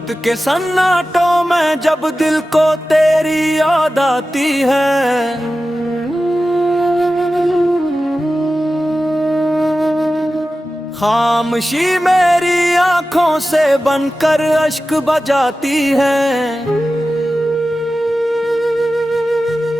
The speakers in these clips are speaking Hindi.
रात के सन्नाटों में जब दिल को तेरी याद आती है, खामोशी मेरी आंखों से बनकर अश्क बजाती है।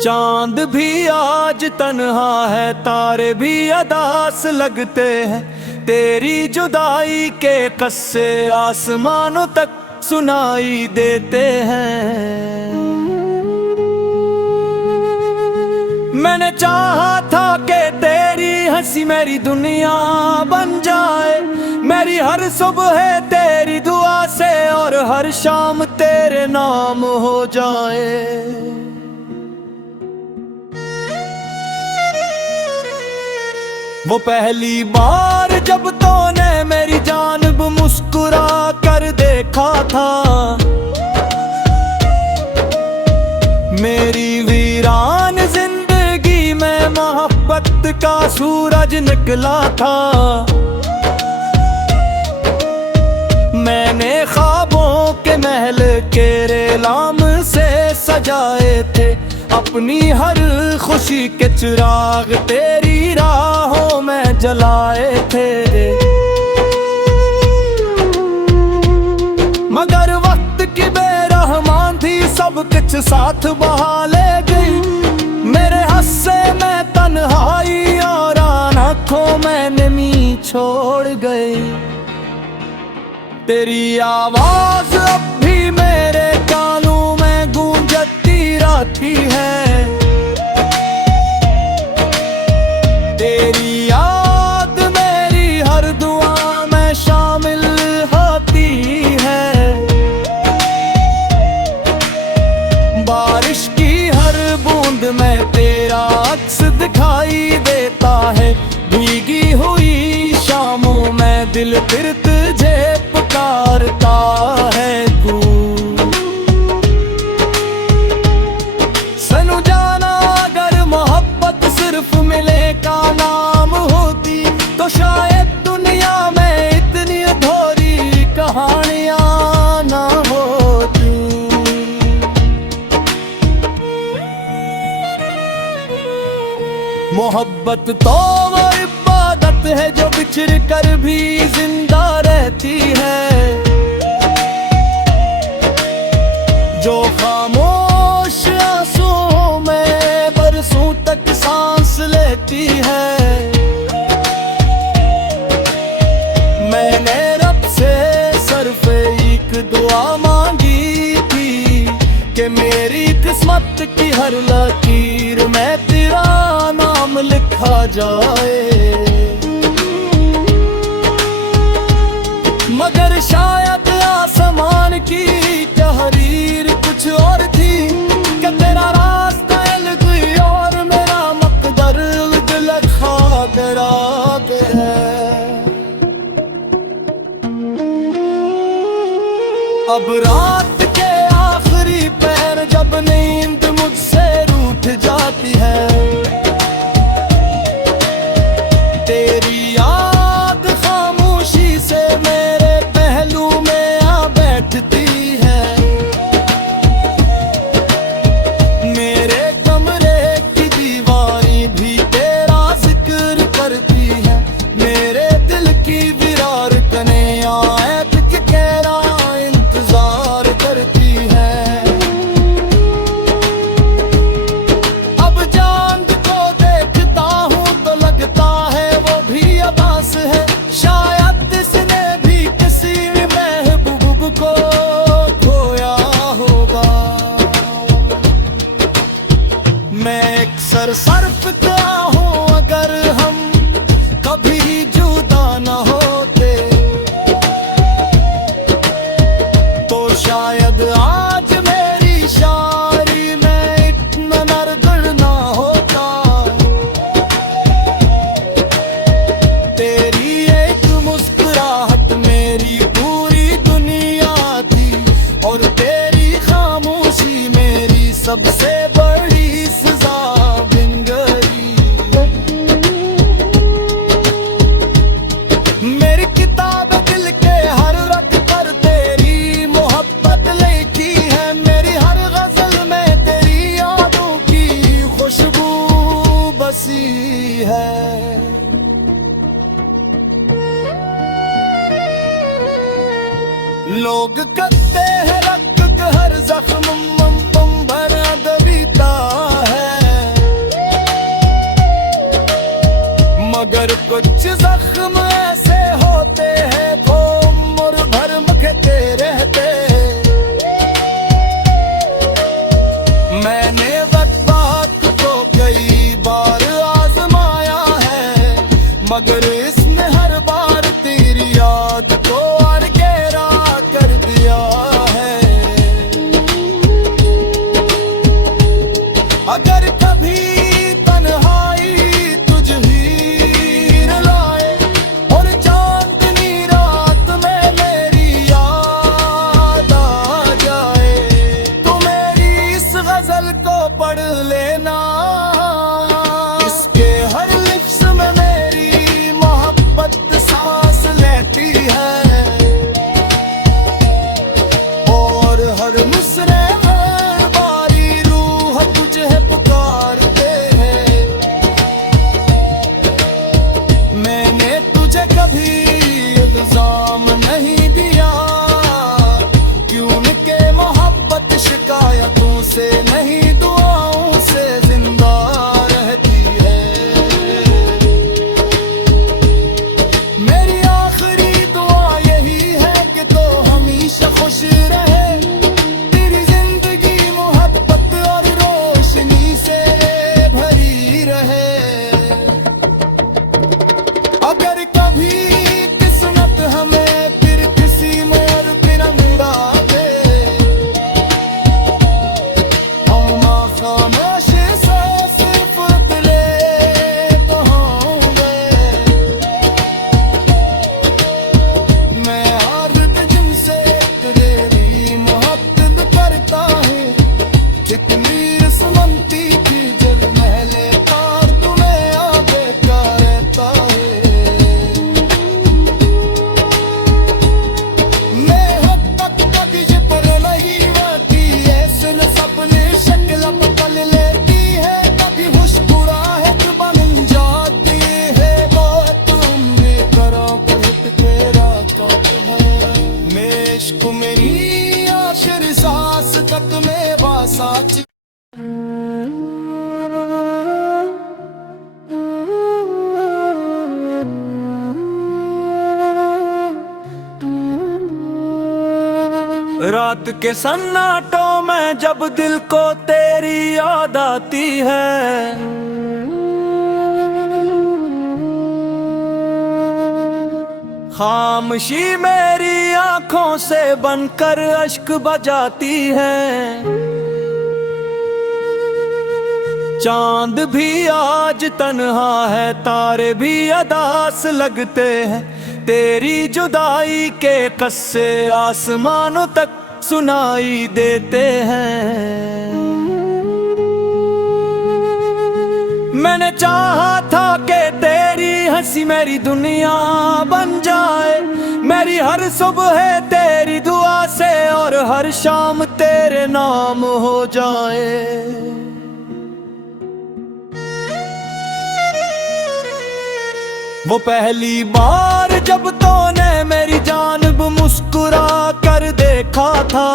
चांद भी आज तन्हा है, तारे भी अदास लगते हैं, तेरी जुदाई के कस्से आसमानों तक सुनाई देते हैं। मैंने चाहा था कि तेरी हंसी मेरी दुनिया बन जाए, मेरी हर सुबह तेरी दुआ से और हर शाम तेरे नाम हो जाए। वो पहली बार जब तूने मेरी जानिब मुस्कुरा कर देखा था, मेरी वीरान जिंदगी में मोहब्बत का सूरज निकला था। मैंने ख्वाबों के महल के रेलाम से सजाए थे, अपनी हर खुशी के चिराग तेरी राहों में जलाए थे। मगर वक्त की बेरहमान थी, सब कुछ साथ बहा ले गई, मेरे हस्से में तन्हाई और आंखों में नमी छोड़ गई। तेरी आवाज अब भी मेरे कानों में गूंजती रहती है, तेरी याद मेरी हर दुआ में शामिल होती है। बारिश की हर बूंद में तेरा अक्स दिखाई देता है, भीगी हुई शामों में दिल फिर तुझे पुकारता है। तू सनू जाना, अगर मोहब्बत सिर्फ मिले का नाम होती, तो शायद दुनिया में इतनी अधूरी कहानियां ना होती। मोहब्बत तो वो इबादत है जो बिछड़ कर भी जिंदा रहती है, जो खामोश आंसुओं में बरसों तक सांस लेती है। मैंने रब से सिर्फ एक दुआ मांगी थी कि मेरी किस्मत की हर लकीर में तेरा नाम लिखा जाए। मगर शायद आसमान की तहरीर कुछ और थी, कि तेरा रास्ता अलग और मेरा मकदर लिखा तेरा के है। अब रात के आखिरी पहर जब नींद मुझसे रूठ जाती है, तेरी याद खामोशी से मेरे पहलू में आ बैठती है। मेरे कमरे की दीवारी भी तेरा जिक्र करती है, मेरे दिल की विरार कने आयत के तेरा इंतजार करती है। अब चांद को देखता हूँ तो लगता है वो भी अबास है, शायद इसने भी किसी महबूब को खोया होगा। मैं अक्सर सरफता हूँ, अगर हम कभी जुदा न होते, तो शायद आज मेरी शायरी में इतना दर्द ना होता। तेरी एक मुस्कुराहट मेरी पूरी दुनिया थी, और तेरी खामोशी मेरी सबसे बड़ी सजा बिन गई। मेरी किताब दिल के हर रख पर तेरी मोहब्बत लोग करते हैं रक्त के हर जख्म भरा दबीता है, मगर कुछ जख्म ऐसे होते हैं वो उम्र भर मखते रहते। मैंने वक्त को कई बार आजमाया है, मगर इसने हर बार तेरी याद को और गहरा कर दिया है। अगर कभी तन्हाई तुझ हीर लाए और चांदनी रात में मेरी याद आ जाए, तो मेरी इस गजल को पढ़ लेना। इसके हर लिफ्ज़ में मेरी मोहब्बत सांस लेती है, और हर मिसरे में बारी रूह तुझे पुकारते हैं। मैंने तुझे कभी इल्जाम नहीं दिया, क्यों के मोहब्बत शिकायतों से नहीं दुआओं से जिंदा रहती है। मेरी आखिरी दुआ यही है कि तो हमेशा खुश रहे, तेरी जिंदगी मोहब्बत और रोशनी से भरी रहे। अगर कभी किस्मत हमें फिर किसी मोड़ तिरंगा दे, हम खामोश से सिर्फ दिले तो होंगे। मैं हर दिन से तेरी मोहब्बत करता हूँ, कितनी रस्मंती थी जल महले तार तुम्हें आगे करता है। मैं हद तक कभी पर नहीं आती, ऐसे न सपने शक्ल बदल लेती है, कभी मुस्कुराहट बन जाती है। बात उम्र करो बहुत तेरा काम है, मैं इश्क मेरी आखिर सांस तक में वासाच। रात के सन्नाटों में जब दिल को तेरी याद आती है, खामोशी मेरी आंखों से बनकर अश्क बजाती है। चांद भी आज तन्हा है, तारे भी अदास लगते हैं, तेरी जुदाई के कस्से आसमानों तक सुनाई देते हैं। मैंने चाहा था कि तेरी हंसी मेरी दुनिया बन जाए, मेरी हर सुबह तेरी दुआ से और हर शाम तेरे नाम हो जाए। वो पहली बार जब तूने मेरी जानिब मुस्कुरा कर देखा था,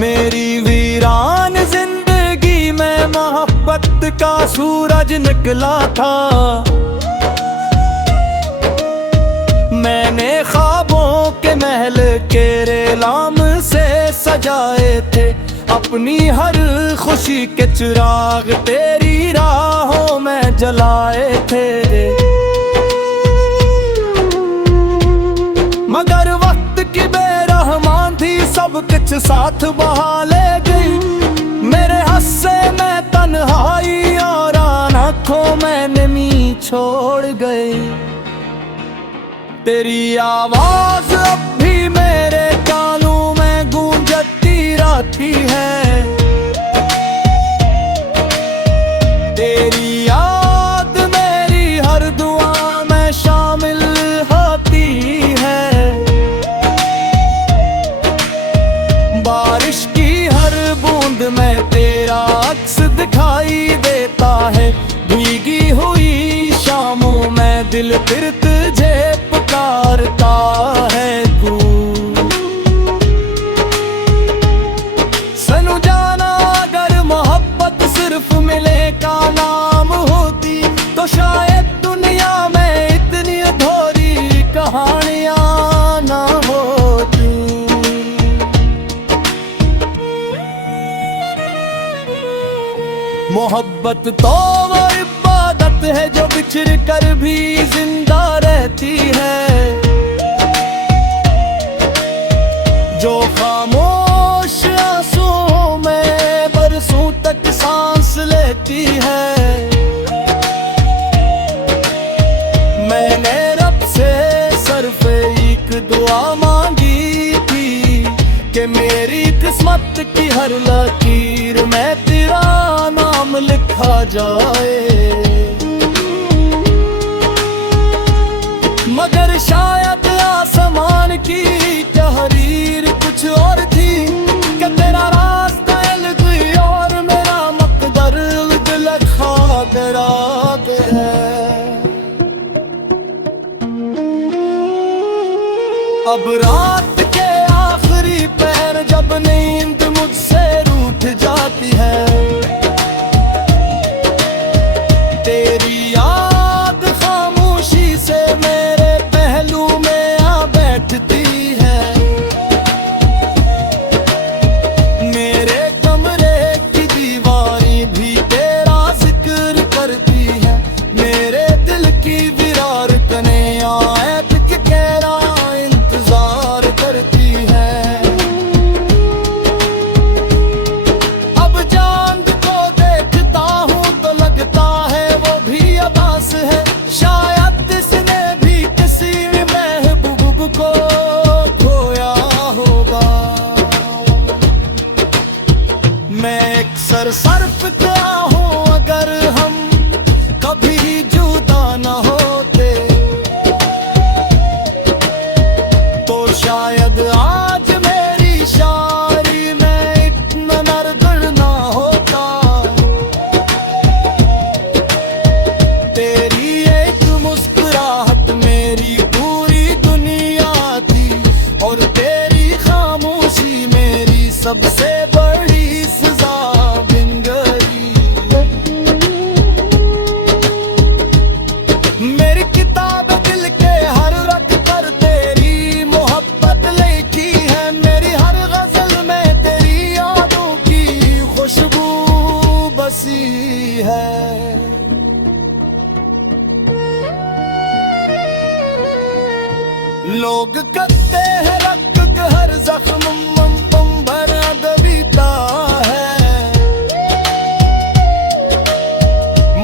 मेरी वीरान जिंदगी में मोहब्बत का सूरज निकला था। मैंने ख्वाबों के महल के रेलाम से सजाए थे, अपनी हर खुशी के चिराग तेरी राहों में जलाए थे। मगर वक्त की बेरहमान थी, सब कुछ साथ बहा ले गई, मेरे हस्से में तन्हाई और आंखों में नमी छोड़ गई। तेरी आवाज अब भी मेरे कानों में गूंजती रहती है, तेरी याद मेरी हर दुआ में शामिल होती है। बारिश की हर बूंद में तेरा अक्स दिखाई देता है, भीगी हुई शामों में दिल फिर तुझे पुकारता मोहब्बत तो वो इबादत है जो बिछड़ कर भी जिंदा रहती है, जो खामोश आंसुओं में बरसों तक सांस लेती है। मैंने रब से सिर्फ एक दुआ मांगी थी कि मेरी किस्मत की हर लकीर में तेरा नाम लिखा जाए, मगर शायद आसमान की तहरीर कुछ और थी कि तेरा रास्ता अलग और मेरा मकदर लिखा तेरा है। अब रात के आखिरी पहर जब नींद मुझसे रूठ जाती है, तेरी याद खामोशी से मेरे पहलू में आ बैठती है। मेरे कमरे की दीवारी भी तेरा जिक्र करती है, मेरे दिल की विरार कने आयत के कहरा इंतजार करती है। अब चांद को देखता हूँ तो लगता है वो भी अबास है, शायद इसने भी किसी महबूब को खोया होगा। मैं एक सरसर्फ क्या हूँ अगर हम कभी जुदा न होते, तो शायद आज मेरी शायरी में इतना नरगड़ ना होता। तेरी एक मुस्कुराहट मेरी पूरी दुनिया थी, और तेरी खामोशी मेरी सबसे बड़ी सजा बिन गई। मेरी किताब दिल के हर रख पर तेरी मोहब्बत लिखी है, मेरी हर गजल में तेरी यादों की खुशबू बसी है। लोग कहते हैं रख के हर जख्म भर दबीता है,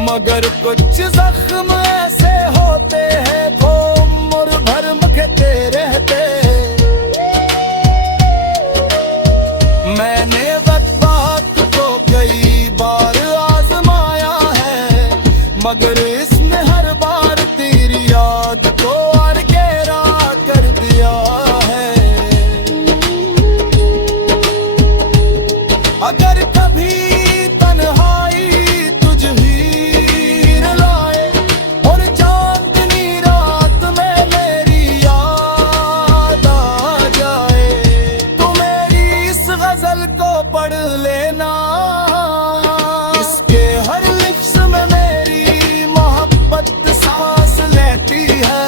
मगर कुछ जख्म ऐसे होते हैं वो उम्र भर मखते रहते। मैंने वक्त को कई बार आजमाया है, मगर इसने हर बार तेरी याद को और गहरा कर दिया है। अगर कभी तन्हाई तुझ हीर लाए और चांदनी रात में मेरी याद आ जाए, तो मेरी इस गजल को पढ़ लेना, इसके हर लिफ्ज में मेरी मोहब्बत सांस लेती है,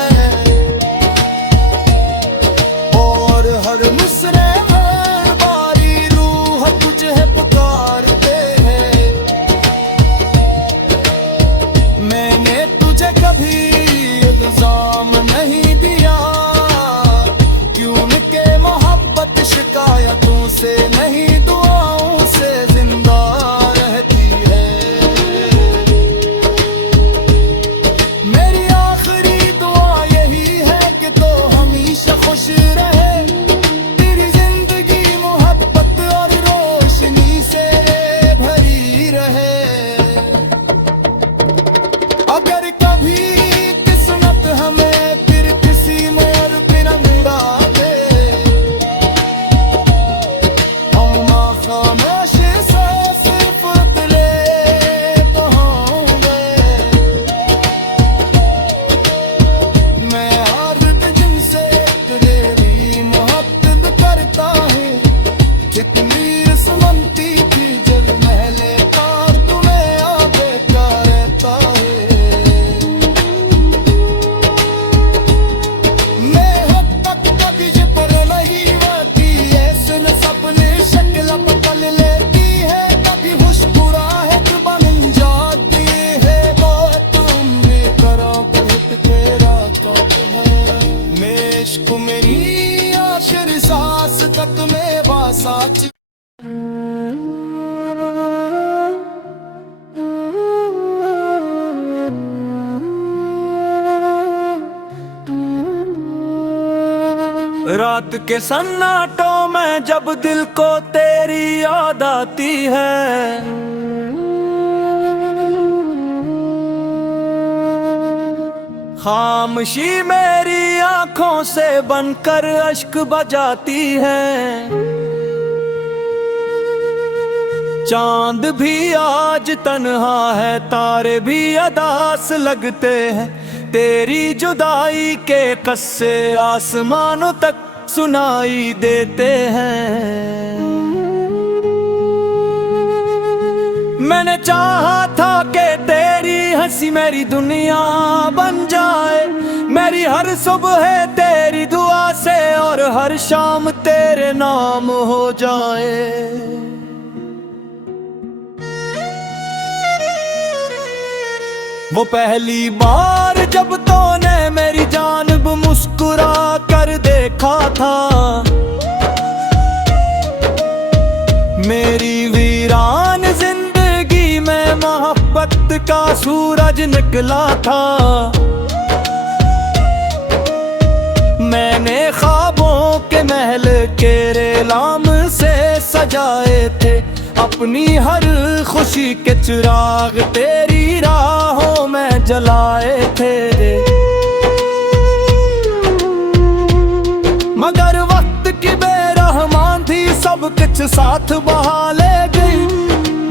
और हर मिसरे में बारी रूह तुझे पुकारते हैं। मैंने तुझे कभी इल्जाम नहीं दिया, क्यों के मोहब्बत शिकायतों से नहीं दुआओं से जिंदा रहती है। मेरी आखिरी दुआ यही है कि तो हमेशा खुश रहे, तेरी जिंदगी मोहब्बत और रोशनी से भरी रहे। अगर कभी किस्मत हमें फिर किसी मोर तिरंगा दे, हम खामोश से सिर्फ उतरे तो होंगे। मैं हर दिन से तेरी मोहब्बत करता हूँ, कितनी रसमंती थी जल महले कार तुम्हें आगे क्या रहता है। मैं हद तक कभी जिपर नहीं आती, ऐसे न सपने शक्ल बदल लेती है, कभी मुस्कुराहट बन रात के सन्नाटों में जब दिल को तेरी याद आती है, खामोशी मेरी आंखों से बनकर अश्क बजाती है। चांद भी आज तन्हा है, तारे भी अदास लगते हैं, तेरी जुदाई के कस्से आसमानों तक सुनाई देते हैं। मैंने चाहा था कि तेरी हंसी मेरी दुनिया बन जाए, मेरी हर सुबह तेरी दुआ से और हर शाम तेरे नाम हो जाए। वो पहली बार जब तूने मेरी जानिब मुस्कुरा कर देखा था, मेरी वीरान जिंदगी में मोहब्बत का सूरज निकला था। मैंने ख्वाबों के महल के रेलाम से सजाए थे, अपनी हर खुशी के चिराग तेरी राहों में जलाए थे। मगर वक्त की बेरहमान थी, सब कुछ साथ बहा ले गई,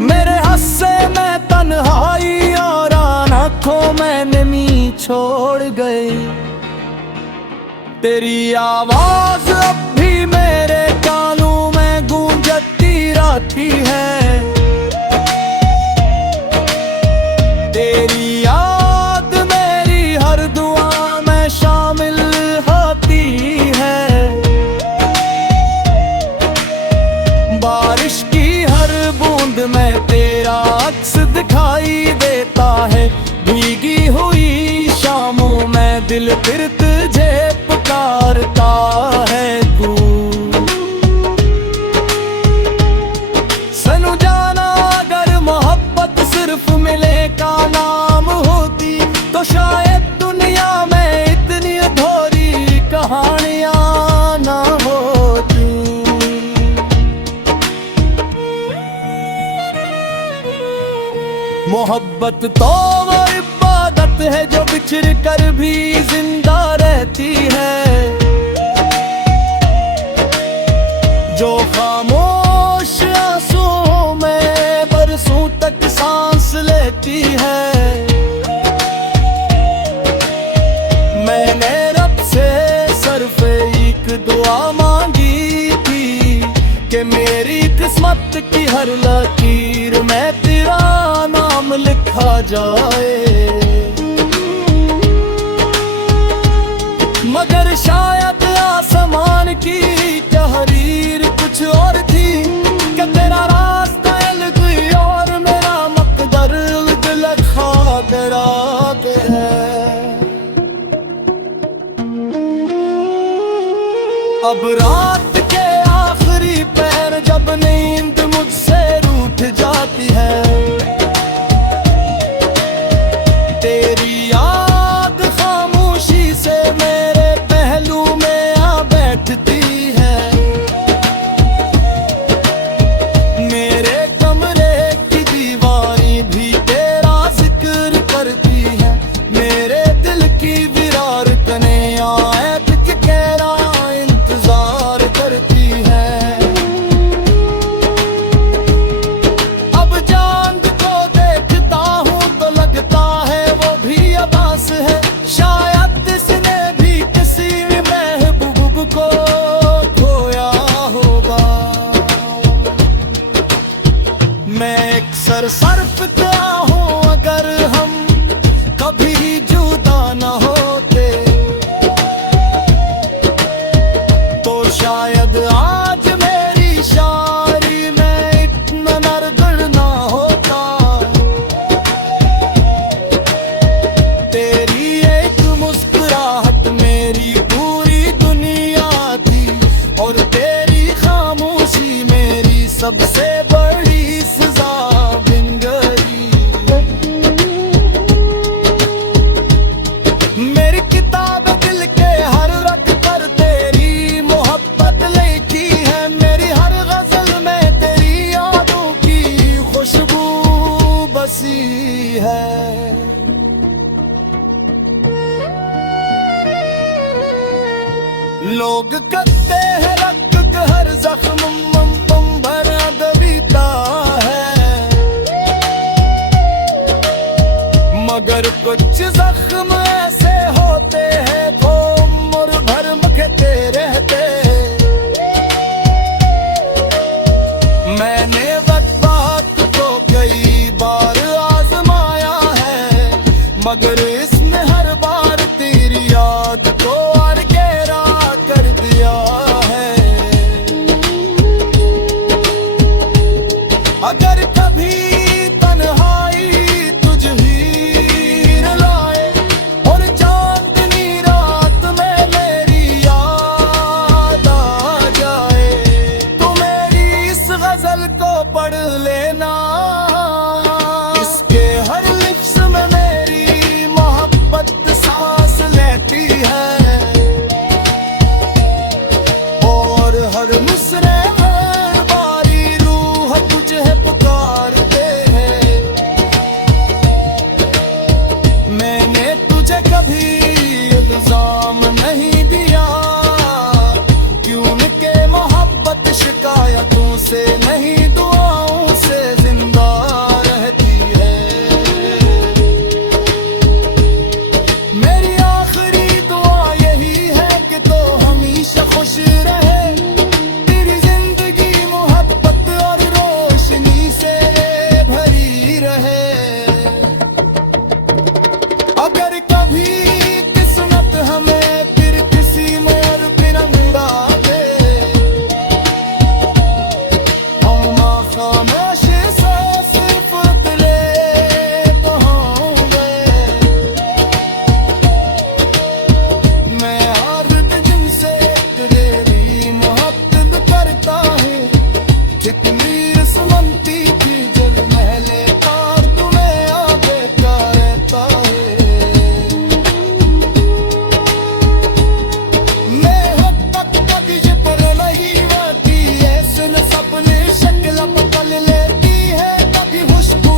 मेरे हस्से में तन्हाई और आँखों में नमी छोड़ गई। तेरी आवाज अब भी मेरे कानों में गूंजती रहती है, तेरी याद मेरी हर दुआ में शामिल होती है। बारिश की हर बूंद में तेरा अक्स दिखाई देता है, भीगी हुई शामों में दिल फिर तुझे पुकारता है। तू सनू जाना, अगर मोहब्बत सिर्फ मिले का नाम होती, तो शायद दुनिया में इतनी अधूरी कहानियां ना होती। मोहब्बत तो वो इबादत है जो बिछड़ कर भी जिंदा रहती है, जो खामोश आंसुओं में बरसों तक सांस लेती है। मैंने रब से सिर्फ एक दुआ मांगी थी कि मेरी किस्मत की हर लकीर में तेरा नाम लिखा जाए। मगर शायद आसमान की तहरीर कुछ और थी, कि तेरा रास्ता अलग और मेरा मकदर अलग लिखा तेरा के है। अब रात के आखिरी पहर जब नींद मुझसे रूठ जाती है, तेरी याद खामोशी से मेरे पहलू में आ बैठती है। मेरे कमरे की दीवारी भी तेरा जिक्र करती है, मेरे दिल की विरार तने आयत के तेरा इंतजार करती है। अब चांद को देखता हूँ तो लगता है वो भी अबास है, शायद इसने भी किसी महबूब को खोया होगा। मैं एक सरफता हूँ, अगर हम कभी जुदा न होते, तो शायद आज मेरी शायरी में इतना दर्द ना होता। तेरी एक मुस्कुराहट मेरी पूरी दुनिया थी, और तेरी खामोशी मेरी सबसे बड़ी सजा बन गई। मेरी किताब दिल के हर रख पर तेरी मोहब्बत मैंने वक्त बात को कई बार आजमाया है, मगर इसने हर बार तेरी याद को और गहरा कर दिया है। अगर कभी तन्हाई तुझ हीर लाए और चांदनी रात में मेरी याद आ जाए, तो मेरी इस गजल को पढ़ लेना। इसके हर लिफ्स में मेरी मोहब्बत सांस लेती है, और हर मिसरे में बारी रूह तुझे पुकारते हैं। मैंने तुझे कभी इल्जाम नहीं दिया, क्यों के मोहब्बत शिकायतों से नहीं दुआओं से जिंदा रहती है। मेरी आखिरी दुआ यही है कि तो हमेशा खुश रहे, तेरी जिंदगी मोहब्बत और रोशनी से भरी रहे। अगर कभी किस्मत हमें फिर किसी मोड़ तिरंगा दे, हम खामोशी से सिर्फ तेरे कहोगे। मैं हर दिन से तेरी मोहब्बत करता है, जितनी रसमंती थी जल महले तार तुम्हें आगे क्या रहता है। मैं हद तक कभी पर नहीं आती, ऐसे न सपने शक्ल बदल लेती है, कभी खुशबू